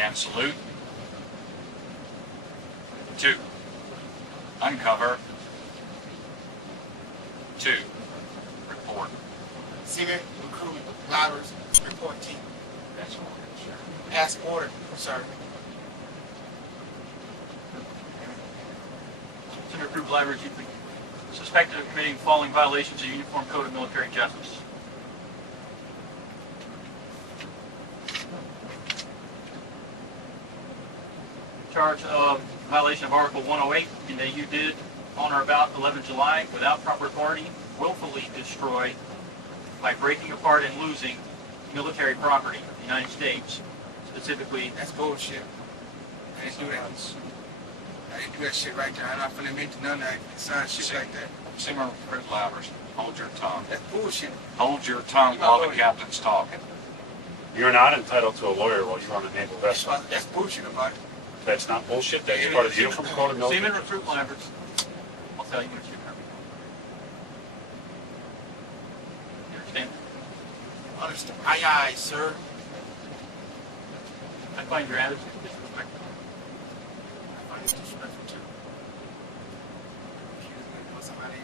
and salute. 2. Uncover. 2. Report. Seaman, recruit, livers, report team. That's all, sir. Ask order, sir. Senior Recruit Library Chief, suspected of committing following violations of the Uniform Code of Military Justice. Charge of violation of Article 108 in that you did, on or about 11 July, without proper authority, willfully destroy by breaking apart and losing military property of the United States, specifically. That's bullshit. I didn't do that. I didn't do that shit right there. I'm not finna admit to none of that. Sign shit like that. Senior Recruit Livers, hold your tongue. That's bullshit. Hold your tongue while the captain's talking. You're not entitled to a lawyer while you're on a naval vessel. That's bullshit about it. That's not bullshit. That's part of the Uniform Code of Military. Seaman Recruit Livers. I'll tell you what you understand? Understand? Aye, aye, sir. I find your attitude disrespectful. I find this disrespectful too. Accuse me of somebody in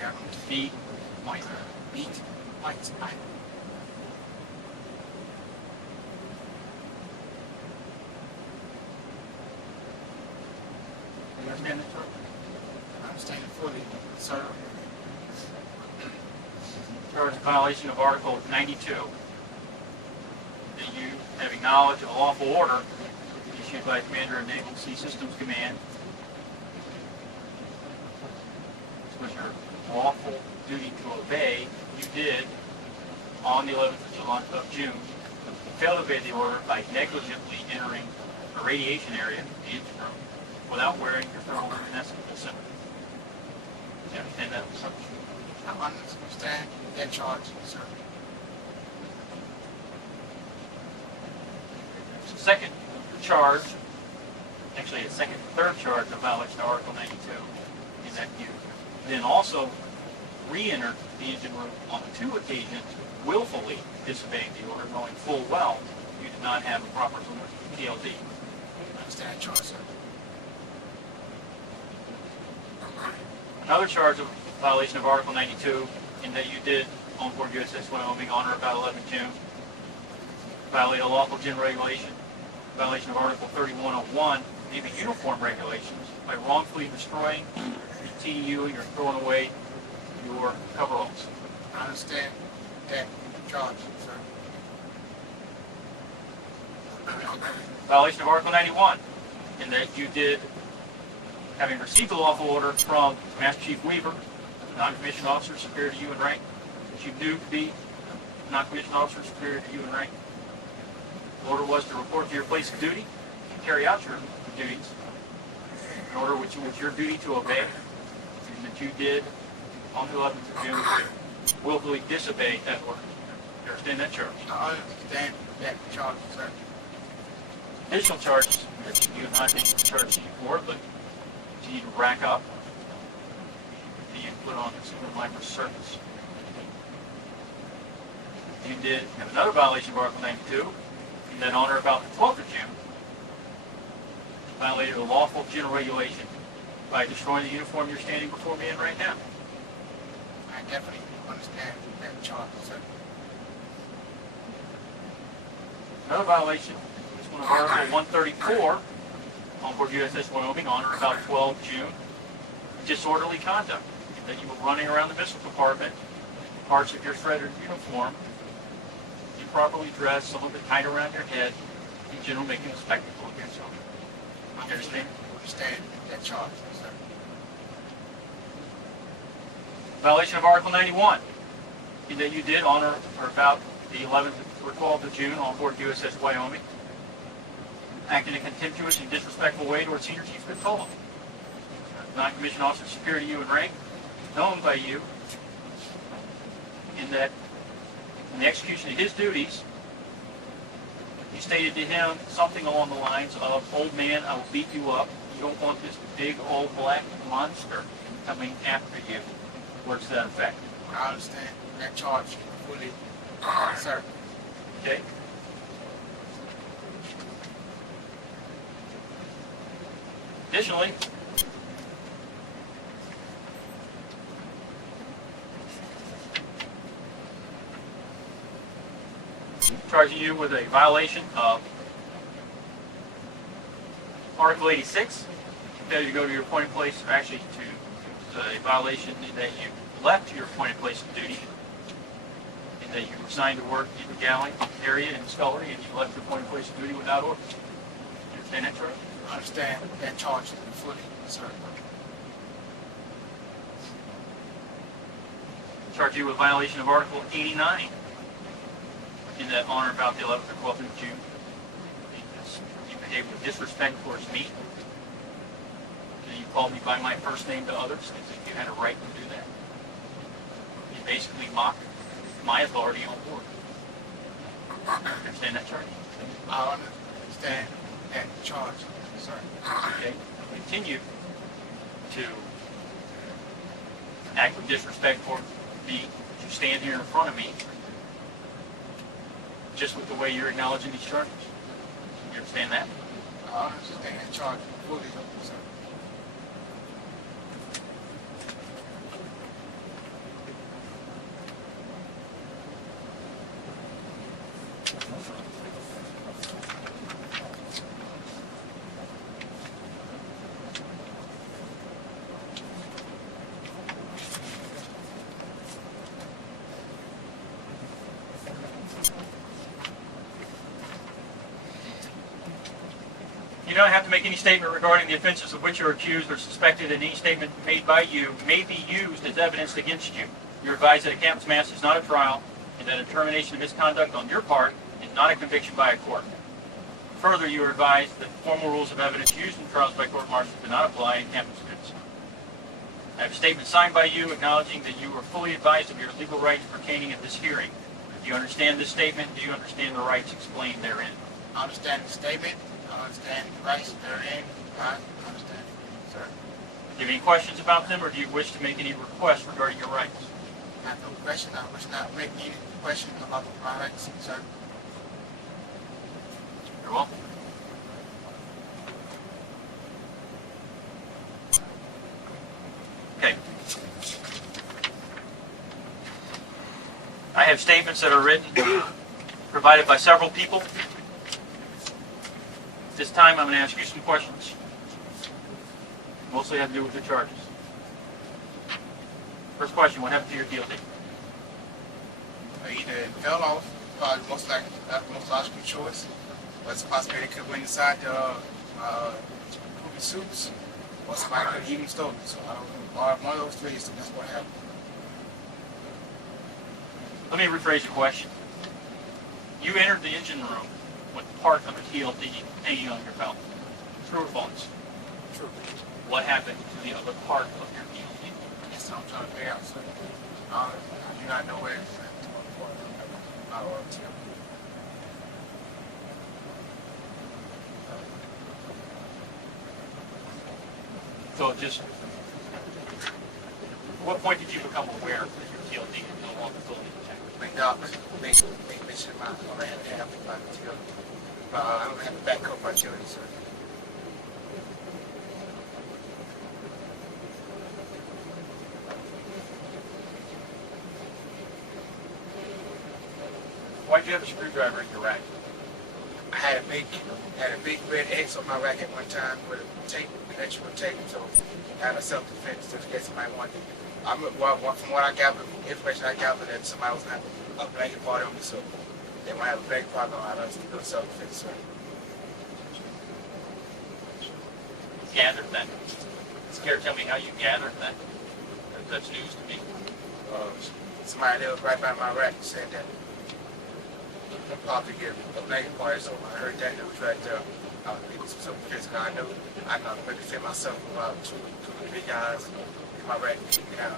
there. Yeah, I'm just Beat white. beat white. Aye. You understand that, sir? I understand it fully, sir. Charge of violation of Article 92. That you, having knowledge of a lawful order issued by Commander of Naval Sea Systems Command, which was your lawful duty to obey, you did on the 11th of June, failed to obey the order by negligently entering a radiation area, the engine room, without wearing your thermal inescapable symbol. Do you understand that, sir? I understand that charge, sir. Second charge, actually a third charge of violation of Article 92, is that you then also re-entered the engine room on 2 occasions, willfully disobeying the order, knowing full well you did not have a proper TLD. I understand that charge, sir. Another charge of violation of Article 92, in that you did, on board USS Wyoming, on or about 11 June, violate a lawful general regulation, violation of Article 3101, Navy uniform regulations, by wrongfully destroying the TEU and you're throwing away your coveralls. I understand that charge, sir. Violation of Article 91, in that you did, having received the lawful order from Master Chief Weaver, non-commissioned officer superior to you in rank, which you knew to be non-commissioned officer superior to you in rank. The order was to report to your place of duty, carry out your duties, an order which it was your duty to obey, and that you did on the 11th of June willfully disobey that order. You understand that charge? I understand that charge, sir. Additional charges that you have not been charged you for, but you need to rack up the input on the civil life service. You did have another violation of Article 92, and then on or about the 12th of June, violated a lawful general regulation by destroying the uniform you're standing before me in right now. I definitely understand that charge, sir. Another violation is one of Article 134 on board USS Wyoming on or about 12 June, disorderly conduct, that you were running around the missile compartment, parts of your shredded uniform, improperly dressed, some of it tied around your head, in general making a spectacle of yourself. You understand? I understand that charge, sir. Violation of Article 91, in that you did on or about the 11th or 12th of June on board USS Wyoming, act in a contemptuous and disrespectful way towards Senior Chief Controller, non-commissioned officer superior to you in rank, known by you, in that in the execution of his duties, you stated to him something along the lines of, "Old man, I will beat you up. You don't want this big old black monster coming after you." Words to that effect. I understand that charge fully, sir. Okay? Additionally, charging you with a violation of Article 86, failure to go to your appointed place, or actually to a violation that you left your appointed place of duty, and that you were assigned to work in the galley area in the scullery, and you left your appointed place of duty without order. You understand that, Charlie? I understand that charge fully, sir. Charge you with violation of Article 89, in that on or about the 11th or 12th of June, you behaved with disrespect towards me. And you called me by my first name to others, as if you had a right to do that. You basically mocked my authority on board. Understand that, Charlie? I understand that charge, sir. Okay. Continue to act with disrespect for me, to stand here in front of me, just with the way you're acknowledging these charges. You understand that? I understand that charge fully, sir. You don't have to make any statement regarding the offenses of which you are accused or suspected, and any statement made by you may be used as evidence against you. You're advised that a captain's mast is not a trial, and that a determination of misconduct on your part is not a conviction by a court. Further, you are advised that formal rules of evidence used in trials by court-martial do not apply in captain's suits. I have a statement signed by you acknowledging that you are fully advised of your legal rights pertaining at this hearing. Do you understand this statement? Do you understand the rights explained therein? I understand the statement. I understand the rights therein. I understand, sir. Do you have any questions about them, or do you wish to make any requests regarding your rights? I have no question. I wish not make any question about my rights, sir. You're welcome. Okay. I have statements that are written, provided by several people. This time I'm going to ask you some questions. Mostly have to do with your charges. First question, what happened to your deal date? I either fell off, probably most likely, that's the most logical choice. But it's a possibility it could have went inside the movie suits, or somebody could have even stolen it. So I don't know. Or one of those three, so that's what happened. Let me rephrase the question. You entered the engine room with part of a TLD hanging on your belt. True or false? True. What happened to the other part of your TLD? That's what I'm trying to figure out, sir. I do not know where it's at. So just, what point did you become aware that your TLD is no longer fully protected? Make mention of my have my material. I don't have to back up my children, sir. Why'd you have a screwdriver in your rack? I had a big red X on my rack at one time with a tape, electrical tape, so I had a self-defense just in case somebody wanted it. From what I gathered, information I gathered, that somebody was going to have a blanket party on me, so they might have a blanket party on me, I'd do a self-defense, sir. Gathered that? Scared to tell me how you gathered that? That's news to me. Somebody that was right by my rack said that I'm probably get a blanket party, so I heard that news right there. I was thinking some self-defense, because I know I can defend myself from about two big guys in my rack keep me down.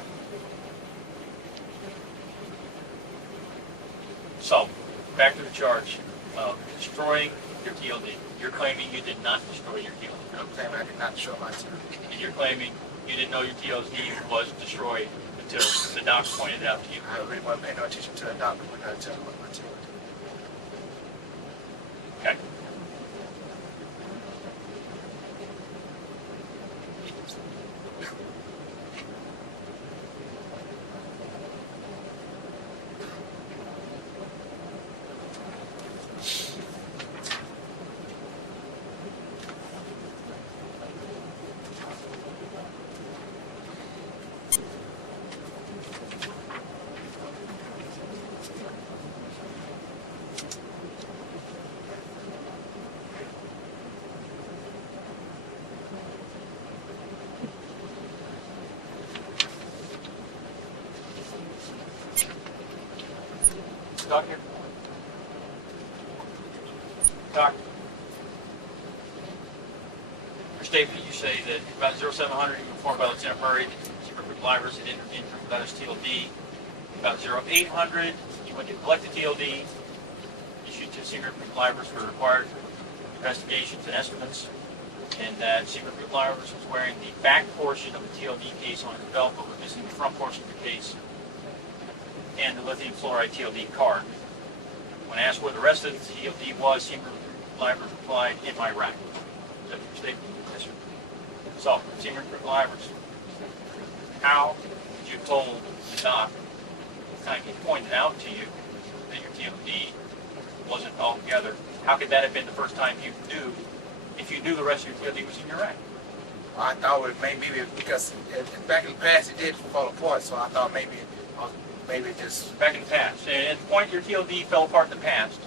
So, back to the charge of destroying your TLD. You're claiming you did not destroy your TLD. I'm saying I did not destroy my team. And you're claiming you didn't know your TLD was destroyed until the doc pointed it out to you. I really wasn't paying no attention to the doctor when I tell him what my team was. Okay. Doc here? Doc, your statement, you say that about 0700, you were informed by Lieutenant Murray that Secret Group Livers had entered into without his TLD. About 0800, you went to collect the TLD, issued to Secret Group Livers for required investigations and estimates, and that Secret Group Livers was wearing the back portion of the TLD case on his belt, but was missing the front portion of the case and the lithium fluoride TLD card. When asked where the rest of the TLD was, Secret Group Livers replied, "In my rack." Is that your statement? Yes, sir. So, Secret Group Livers, how did you told the doc, kind of get pointed out to you that your TLD wasn't all together? How could that have been the first time you knew, if you knew the rest of your TLD was in your rack? I thought it maybe because back in the past it did fall apart, so I thought maybe just Back in the past. And at the point your TLD fell apart in the past,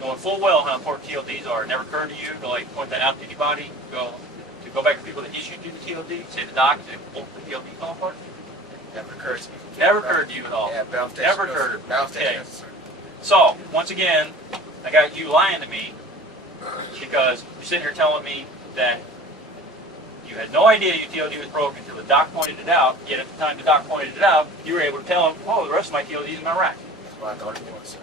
knowing full well how important TLDs are, it never occurred to you to like point that out to anybody, to go back to people that issued you the TLD, say the doc that the TLD fell apart? never occurred to me. Never occurred to you at all. Yeah, belt station. Never occurred. Belt station. Okay. Yes, sir. So, once again, I got you lying to me because you're sitting here telling me that you had no idea your TLD was broken until the doc pointed it out, yet at the time the doc pointed it out, you were able to tell him, oh, the rest of my TLD is in my rack. That's what I thought it was, sir.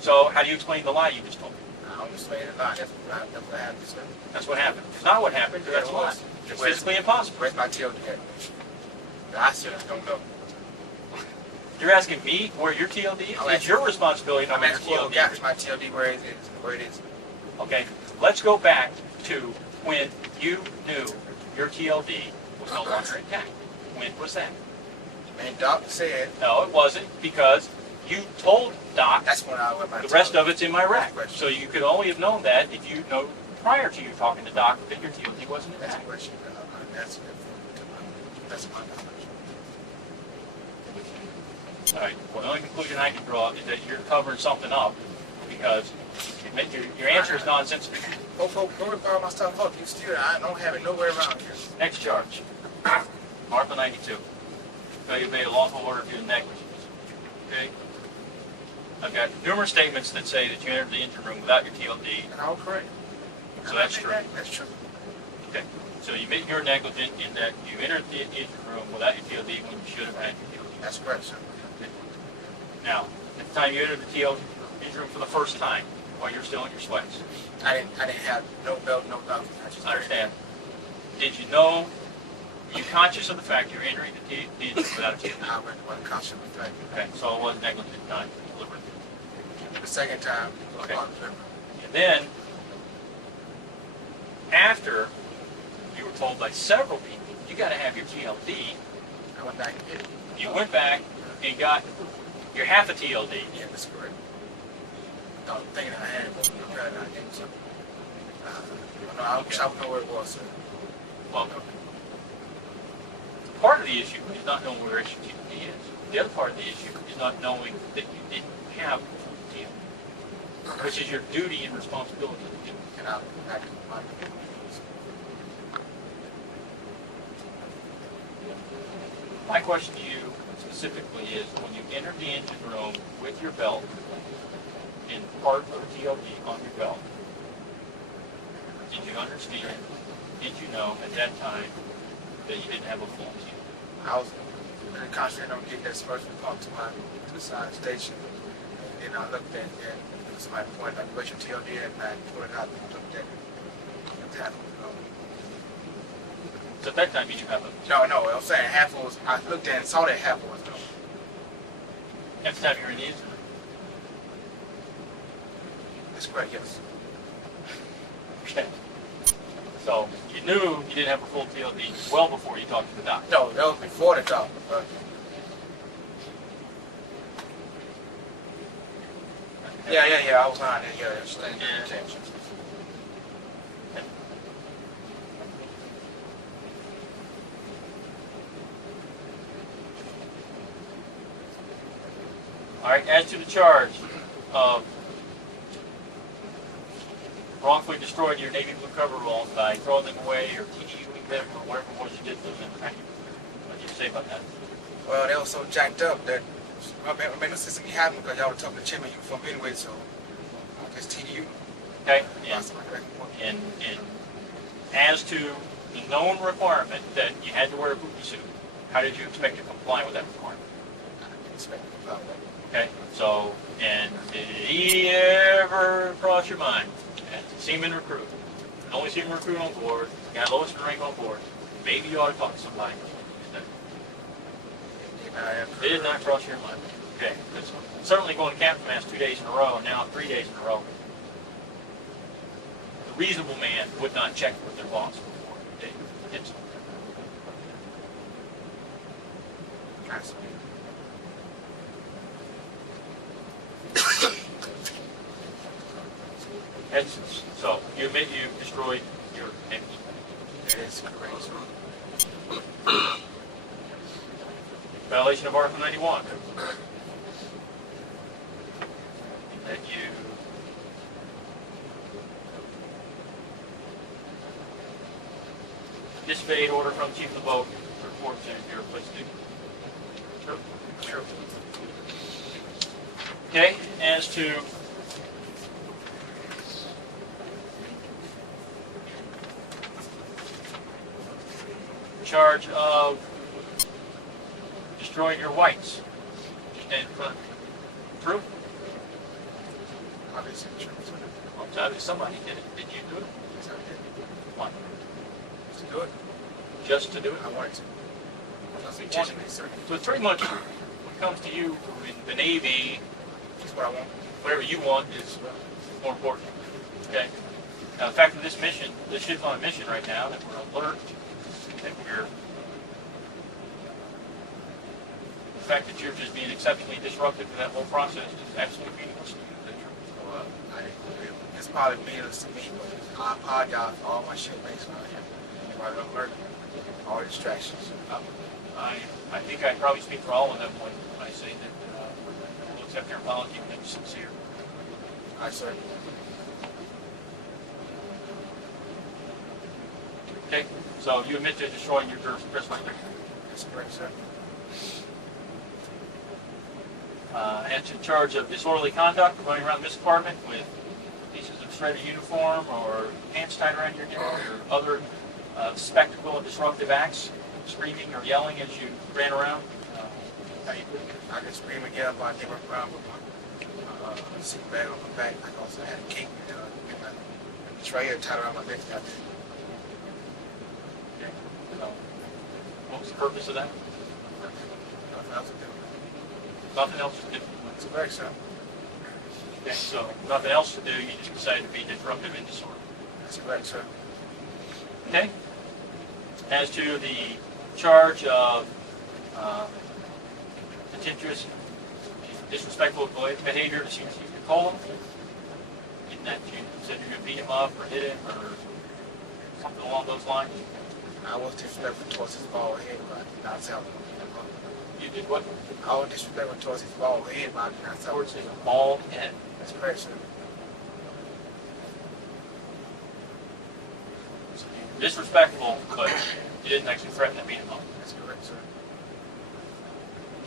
So, how do you explain the lie you just told me? I don't explain it a lot. That's what happened, sir. That's what happened. It's not what happened, because that's a lie. It's physically impossible. Where's my TLD at? I still don't know. You're asking me where your TLD is? I'm It's your responsibility to know I'm where your asking what TLD got is. my TLD where it is. Okay, let's go back to when you knew your TLD was no longer intact. When was that? And Doc said No, it wasn't, because you told Doc that's when I went my the rest TLD. of it's in my rack. That's the So you could only have known that if you know prior to you talking to Doc that your TLD wasn't That's the intact. question. That's my knowledge. All right. Well, the only conclusion I can draw is that you're covering something up because your answer is nonsensical. Go borrow my stuff up. You still, I don't have it nowhere around here. Next charge. Article 92. Failure to obey a lawful order due to negligence. Okay? I've got numerous statements that say that you entered the engine room without your TLD. And I'm correct. So that's true. That's true. Okay. So you admit you're negligent in that you entered the engine room without your TLD when you should have had your TLD. That's correct, sir. Now, at the time you entered the engine room for the first time, while you're still in your sweats, I didn't have no belt, no nothing. I understand. Did you know, were you conscious of the fact you're entering the engine room without a TLD? I wasn't conscious of the fact. Okay, so it wasn't negligent, not deliberate. The second time, it was Okay. on delivery. And then, after you were told by several people, you got to have your TLD, I went back and did it. you went back and got your half a TLD. Yeah, that's correct. I was thinking I had it, but I'm glad I didn't. So, I wish I would know where it was, sir. Well, part of the issue is not knowing where your TLD is. The other part of the issue is not knowing that you didn't have a TLD, which is your duty and responsibility to do. And I'll go back to my My question to you specifically is, when you entered the engine room with your belt and part of the TLD on your belt, did you understand, did you know at that time that you didn't have a full TLD? I was really concentrating on getting that submersible pump to the side station. And then I looked at it, and somebody pointed out, where's your TLD at? And I pulled it out and looked at it. Half of it was gone. So at that time you didn't have a, No, I'm saying half of it was, I looked at it and saw that half of it was gone. at the time you were in the engine room. That's correct, yes. Okay. So you knew you didn't have a full TLD well before you talked to the doctor. No, that was before the talk. Yeah, I was on it. Yeah, I was staying Yeah. attention. All right, as to the charge of wrongfully destroying your Navy blue cover rolls by throwing them away or TDUing them or whatever it was you did to them in the package. What did you say about that? Well, they were so jacked up that I made no sense in me having because y'all were talking to chairman uniform anyway, so I'll just TDU. Okay? And as to the known requirement that you had to wear a booty suit, how did you expect to comply with that requirement? I didn't expect to comply with that. Okay? So, and did it ever cross your mind as a seaman recruit, the only seaman recruit on board, the guy lowest in rank on board, maybe you ought to talk to somebody? It did not cross your mind. Okay. Because certainly going to captain mast 2 days in a row, and now 3 days in a row, the reasonable man would not check with their boss before. It's so you admit you destroyed your name. That is correct. Violation of Article 91. That you disobeyed order from chief of the boat to report to your place of duty. True? True. Okay, as to charge of destroying your whites. And true? Obviously true. Well, obviously somebody did it. Did you do it? Yes, I did. Why? To do it, Just to do it? I wanted to. That's You what want- me, sir. So it's pretty much when it comes to you in the Navy, That's what I want. whatever you want is more important. Okay? Now, the fact that this mission, this ship's on a mission right now, that we're alert, that we're. The fact that you're just being exceptionally disruptive to that whole process is absolutely meaningless. So, it's probably meaningless to me, but I apologize for all my shipmates out here. Everybody alert, all distractions. I think I probably speak for all of them when I say that we'll accept your apology and it's sincere. I sir. Okay? So you admit to destroying your dress record. That's correct, sir. And in charge of disorderly conduct, running around this apartment with pieces of shredded uniform or pants tied around your neck or other spectacle of disruptive acts, screaming or yelling as you ran around. How you do? I can scream and yell, but I never around with my seat bag on my back. I also had a cape and a tray tied around my neck. Okay. So, what was the purpose of that? Nothing else to do. Nothing else to do. That's correct, sir. Okay, so nothing else to do, you just decided to be disruptive and disorderly. That's correct, sir. Okay? As to the charge of contemptuous, disrespectful behavior to Senior Chief Nicola, in that you said you're going to beat him up or hit him or something along those lines. I was disrespectful towards his bald head, but I did not tell him. You did what? I was disrespectful towards his bald head, but I did not tell him. Towards his bald head. That's correct, sir. So you were disrespectful, but you didn't actually threaten to beat him up. That's correct, sir.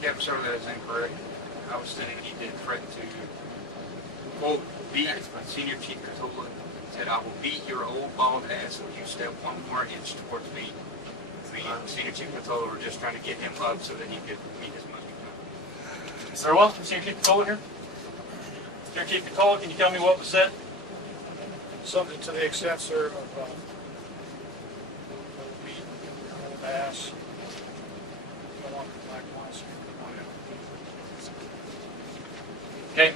Yeah, sir, that is incorrect. I was saying he did threaten to, quote, beat Senior Chief Nicola. Said, I will beat your old bald ass if you step one more inch towards me. Senior Chief Nicola were just trying to get him up so that he could meet his money. Very well. Senior Chief Nicola here. Senior Chief Nicola, can you tell me what was said? Something to the extent, sir, of beat old ass. Don't want the black ones. Okay.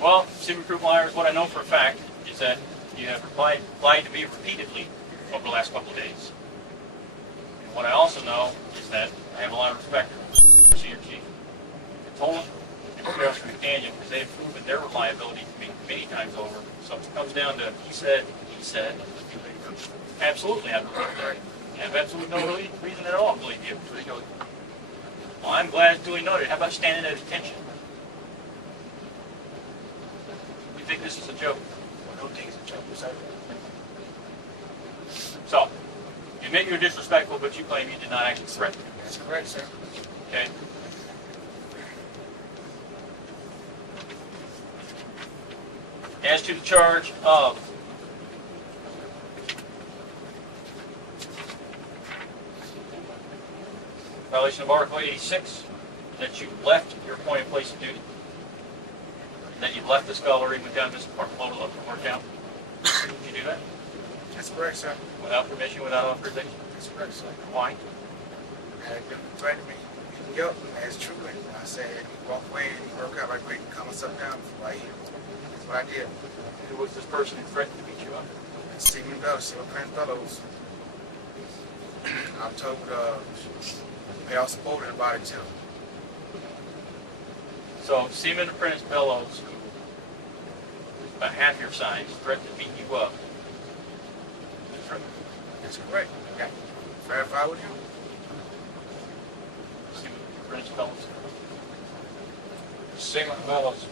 Well, Secret Group Myers, what I know for a fact is that you have lied to me repeatedly over the last couple of days. And what I also know is that I have a lot of respect for Senior Chief Nicola and Sheriff McDaniel because they have proven their reliability to me many times over. So if it comes down to he said, absolutely I believe that. I have absolutely no reason at all to believe you. Well, I'm glad it's duly noted. How about standing at attention? You think this is a joke? I don't think it's a joke, sir. So, you admit you're disrespectful, but you claim you did not actually threaten him. That's correct, sir. Okay? As to the charge of violation of Article 86, that you left your appointed place of duty, that you left the scullery, went down to Mr. Lola and worked out. Did you do that? That's correct, sir. Without permission, without authorization? That's correct, sir. Why? Had them threatened me, beat me up, and that's true. And I said, walk away, and he broke out right quick and calm myself down before I hit him. That's what I did. Who was this person who threatened to beat you up? Stephen Bellows, Stephen Prince Bellows. I told, I was supporting about it too. So, Seaman Apprentice Bellows, who is about half your size, threatened to beat you up. That's correct. Okay. Verify with him. Seaman Apprentice Bellows. Seaman Bellows.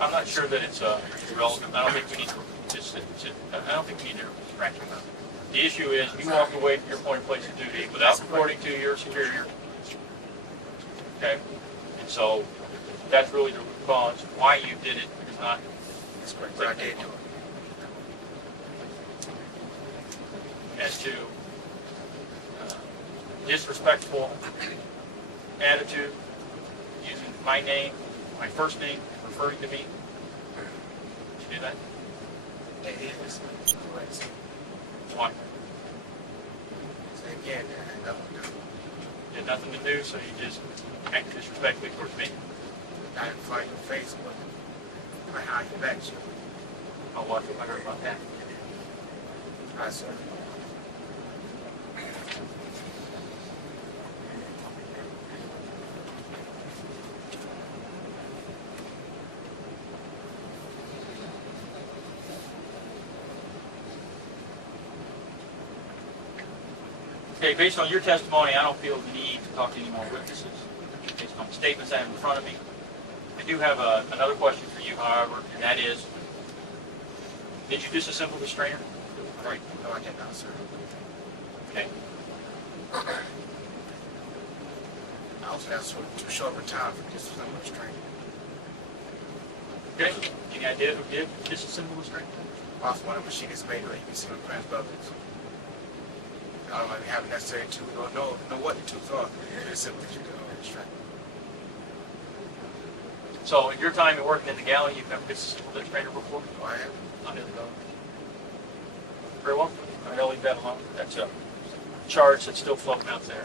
I'm not sure that it's relevant. I don't think we need to scratch him out. The issue is you walked away from your appointed place of duty without reporting to your superior. Okay? And so that's really the cause. Why you did it is not. That's correct. But I did do it. As to disrespectful attitude, using my name, my first name, referring to me. Did you do that? It is correct. Why? So again, I had nothing to do. You had nothing to do, so you just acted disrespectfully towards me. I didn't fight your face, but behind your back, sir. I'll watch what I heard about that. All right, sir. Okay, based on your testimony, I don't feel the need to talk to any more witnesses. Based on the statements I have in front of me. I do have another question for you, however, and that is, did you disassemble the strainer? Right. No, I did not, sir. Okay. I was asked for too short of a time for this number of strength. Okay. Any idea who did disassemble the strainer? I was one of the machinists made like you see with Prince Brothers. I don't even have necessary to know what the tools are. It's simply you can strength. So, in your time in working in the galley, you've never disassembled the strainer before? Oh, I am. I didn't know. Very well. I'm going to leave that alone. That's a charge that's still floating out there.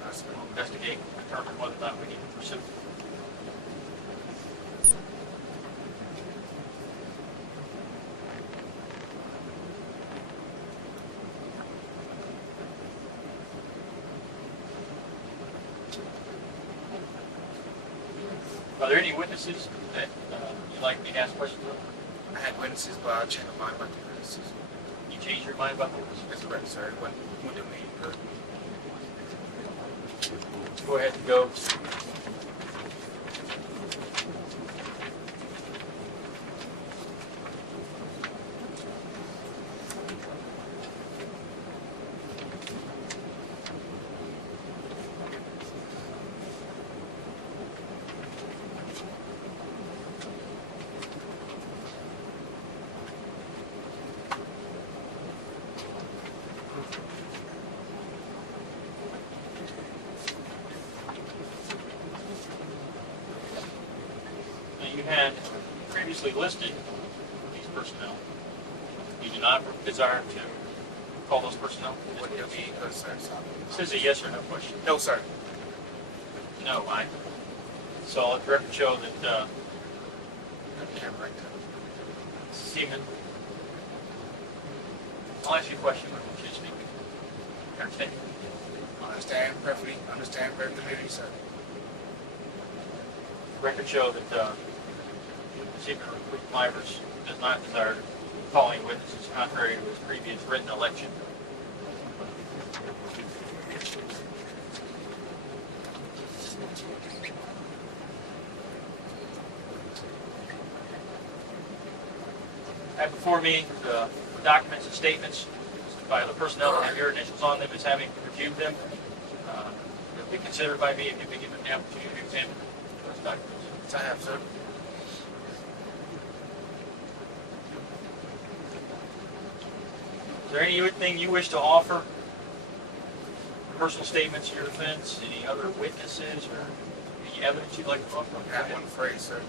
We'll investigate and determine whether or not we need to pursue. Are there any witnesses that you'd like me to ask questions of? I had witnesses, but I changed my mind about the witnesses. You changed your mind about the witnesses? That's correct, sir. It wouldn't do me good. Go ahead and go. You had previously listed these personnel. You do not desire to call those personnel? What do you mean? Good, sir. This is a yes or no question. No, sir. No, I. So let the record show that Camera right there. Seaman. I'll ask you a question when you speak. You understand? Understand perfectly. Understand very clearly, sir. Record show that Seaman Mivers does not desire to call any witnesses contrary to his previous written election. I have before me the documents and statements by the personnel that have your initials on them as having reviewed them. be considered by me if you've been given the opportunity to examine those documents. Yes, I have, sir. Is there anything you wish to offer? Personal statements in your defense? Any other witnesses or any evidence you'd like to offer? That one phrase, sir.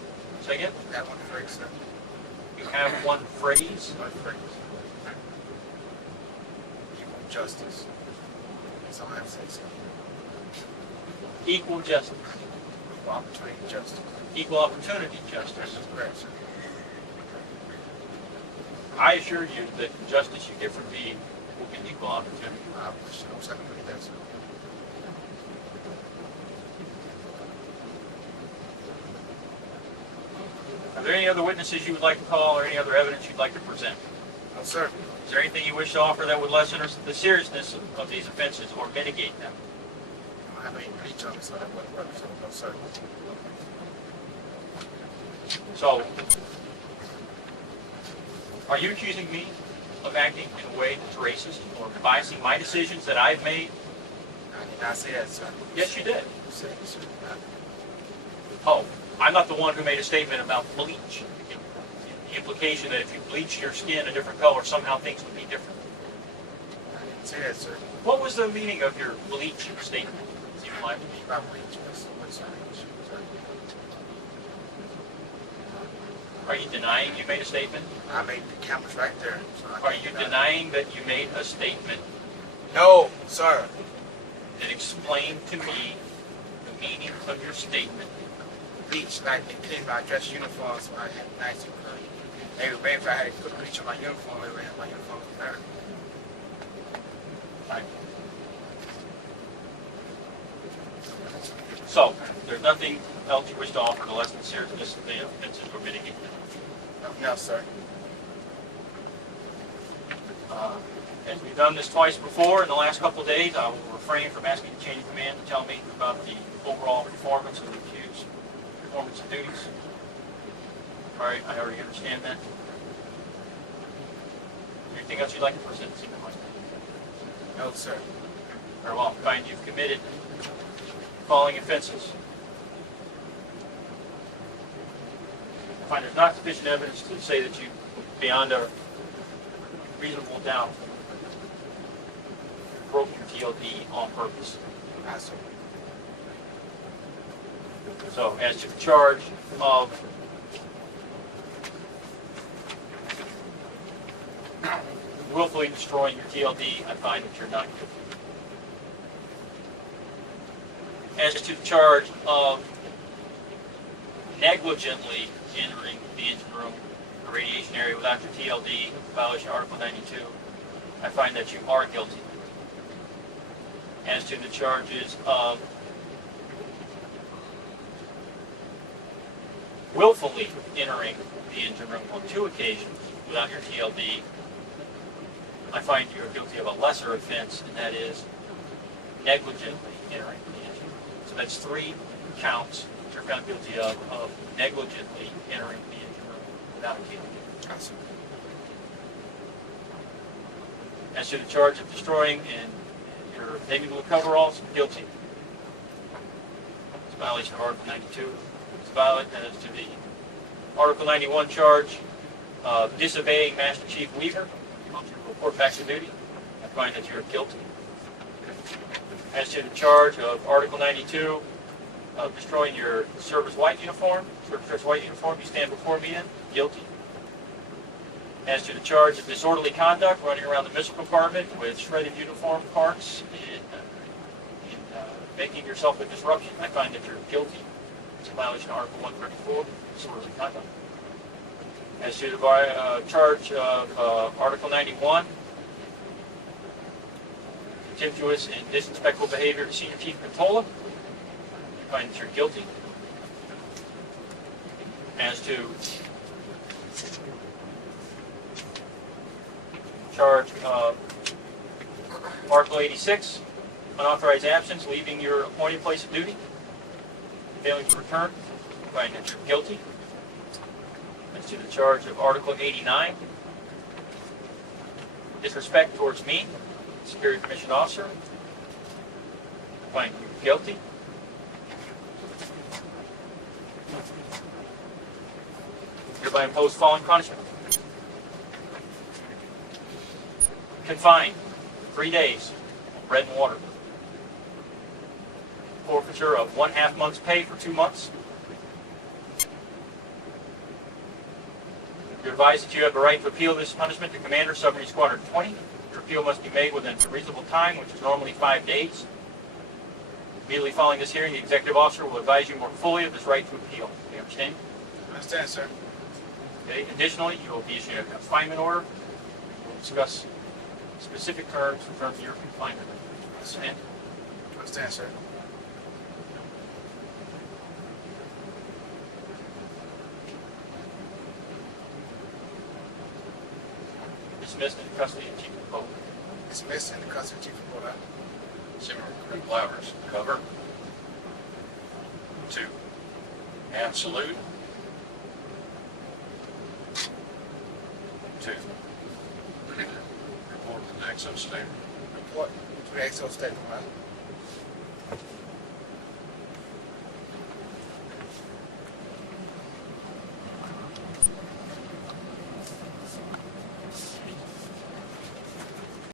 Say again? That one phrase, sir. You have one phrase. One phrase. Equal justice. That's all I have to say, sir. Equal justice. Equal opportunity justice. Equal opportunity justice. That's correct, sir. I assure you that the justice you get from me will be equal opportunity. I wish I could believe that, sir. Are there any other witnesses you would like to call or any other evidence you'd like to present? No, sir. Is there anything you wish to offer that would lessen the seriousness of these offenses or mitigate them? I don't have any bleach on me, so that wouldn't work, so no, sir. So, are you accusing me of acting in a way that's racist or biasing my decisions that I've made? I did not say that, sir. Yes, you did. You said it, sir. Oh, I'm not the one who made a statement about bleach. The implication that if you bleached your skin a different color, somehow things would be different. I didn't say that, sir. What was the meaning of your bleach statement? Is it like- About bleach, yes. What's your bleach? Sir. Are you denying you made a statement? I made the cameras right there. So I Are can't you deny it. denying that you made a statement No, sir. that explained to me the meaning of your statement? Bleach, like they cleaned my dress uniform, so I had nice and clean. Maybe if I had put bleach on my uniform, maybe I had my uniform better. Right. So, there's nothing else you wish to offer to lessen the seriousness of the offenses or mitigate them? No, sir. As we've done this twice before in the last couple of days, I will refrain from asking the chain of command to tell me about the overall performance of the accused performance of duties. All right, I already understand that. Anything else you'd like to present this evening, Mike? No, sir. Very well. I find you've committed the following offenses. I find there's not sufficient evidence to say that you, beyond a reasonable doubt, broke your TLD on purpose. I sir. So, as to the charge of willfully destroying your TLD, I find that you're not guilty. As to the charge of negligently entering the engine room, the radiation area without your TLD, violation of Article 92, I find that you are guilty. As to the charges of willfully entering the engine room on 2 occasions without your TLD, I find you're guilty of a lesser offense, and that is negligently entering the engine room. So that's 3 counts that you're found guilty of negligently entering the engine room without a TLD. I sir. As to the charge of destroying and your Navy blue coveralls, guilty. It's a violation of Article 92. It's violent as to the Article 91 charge of disobeying Master Chief Weaver. You want to report back to duty. I find that you're guilty. As to the charge of Article 92 of destroying your service white uniform, you stand before me in, guilty. As to the charge of disorderly conduct, running around the missile compartment with shredded uniform parts and making yourself a disruption, I find that you're guilty. It's a violation of Article 134, disorderly conduct. As to the charge of Article 91, contemptuous and disrespectful behavior to Senior Chief Contola, I find that you're guilty. As to charge of Article 86, unauthorized absence, leaving your appointed place of duty, failing to return, I find that you're guilty. As to the charge of Article 89, disrespect towards me, Superior Commissioned Officer, I find you Guilty. Hereby impose following punishment. Confined, 3 days, bread and water. Forfeiture of 1/2 month's pay for 2 months. You're advised that you have the right to appeal this punishment to Commander Submarine Squadron 20. Your appeal must be made within a reasonable time, which is normally 5 days. Immediately following this hearing, the executive officer will advise you more fully of this right to appeal. Do you understand? I understand, sir. Okay. Additionally, you will be issued a confinement order. We'll discuss specific terms in terms of your confinement. Understand? I understand, sir. Dismissed in custody of Chief of Police. Dismissed in the custody of Chief of Police. Zimmer Recruit Flowers, cover. 2. And salute. 2. Report to the exo statement. Report to the exo statement, right?